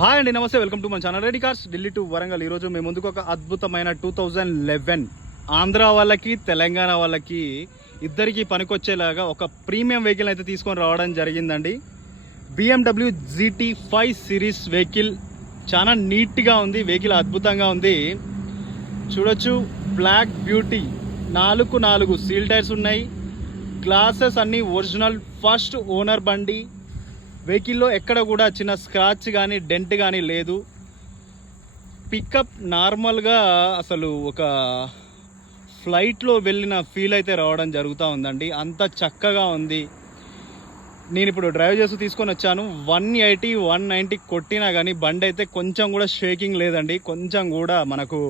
Hi అండి, నమస్తే. Welcome to మన channel ready cars Delhi to Warangal. ఈరోజు మేము ముందుకు ఒక అద్భుతమైన 2011 ఆంధ్ర వాళ్ళకి తెలంగాణ వాళ్ళకి ఇద్దరికి పనికొచ్చేలాగా ఒక ప్రీమియం వెహికల్ అయితే తీసుకొని రావడం జరిగిందండి. BMW GT5 సిరీస్ వెహికల్ చాలా నీట్గా ఉంది. వెహికల్ అద్భుతంగా ఉంది. చూడొచ్చు, బ్లాక్ బ్యూటీ, 4 సీల్ టైర్స్ ఉన్నాయి. గ్లాసెస్ అన్నీ ఒరిజినల్, ఫస్ట్ ఓనర్ బండి. వెహికల్లో ఎక్కడ కూడా చిన్న స్క్రాచ్ కానీ డెంట్ కానీ లేదు. పికప్ నార్మల్గా అసలు ఒక ఫ్లైట్లో వెళ్ళిన ఫీల్ అయితే రావడం జరుగుతూ ఉందండి. అంత చక్కగా ఉంది. నేను ఇప్పుడు డ్రైవ్ చేస్తూ తీసుకొని వచ్చాను. 180, 190 కొట్టినా కానీ బండి అయితే కొంచెం కూడా షేకింగ్ లేదండి. కొంచెం కూడా మనకు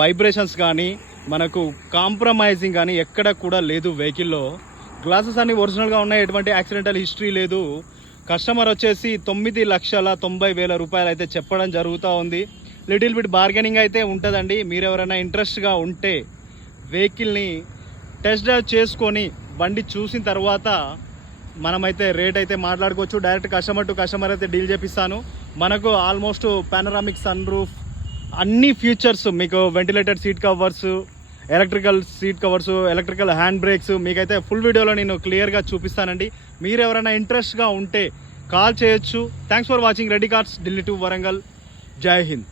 వైబ్రేషన్స్ కానీ మనకు కాంప్రమైజింగ్ కానీ ఎక్కడ కూడా లేదు వెహికల్లో. గ్లాసెస్ అన్నీ ఒరిజినల్గా ఉన్నాయి. ఎటువంటి యాక్సిడెంటల్ హిస్టరీ లేదు. కస్టమర్ వచ్చేసి 9,90,000 రూపాయలు అయితే చెప్పడం జరుగుతూ ఉంది. లిటిల్ బిట్ బార్గెనింగ్ అయితే ఉంటుందండి. మీరు ఎవరైనా ఇంట్రెస్ట్గా ఉంటే వెహికల్ని టెస్ట్ డ్రైవ్ చేసుకొని బండి చూసిన తర్వాత మనమైతే రేట్ అయితే మాట్లాడుకోవచ్చు. డైరెక్ట్ కస్టమర్ టు కస్టమర్ అయితే డీల్ చేపిస్తాను. మనకు ఆల్మోస్ట్ పానరామిక్ సన్ రూఫ్, అన్ని ఫీచర్స్, మీకు ventilated seat covers, electrical seat covers, electrical hand brakes మీకైతే ఫుల్ వీడియోలో నేను క్లియర్గా చూపిస్తానండి. మీరు ఎవరైనా ఇంట్రెస్ట్గా ఉంటే కాల్ చేయొచ్చు. Thanks for watching ready cars Delhi to Warangal. జై హింద్.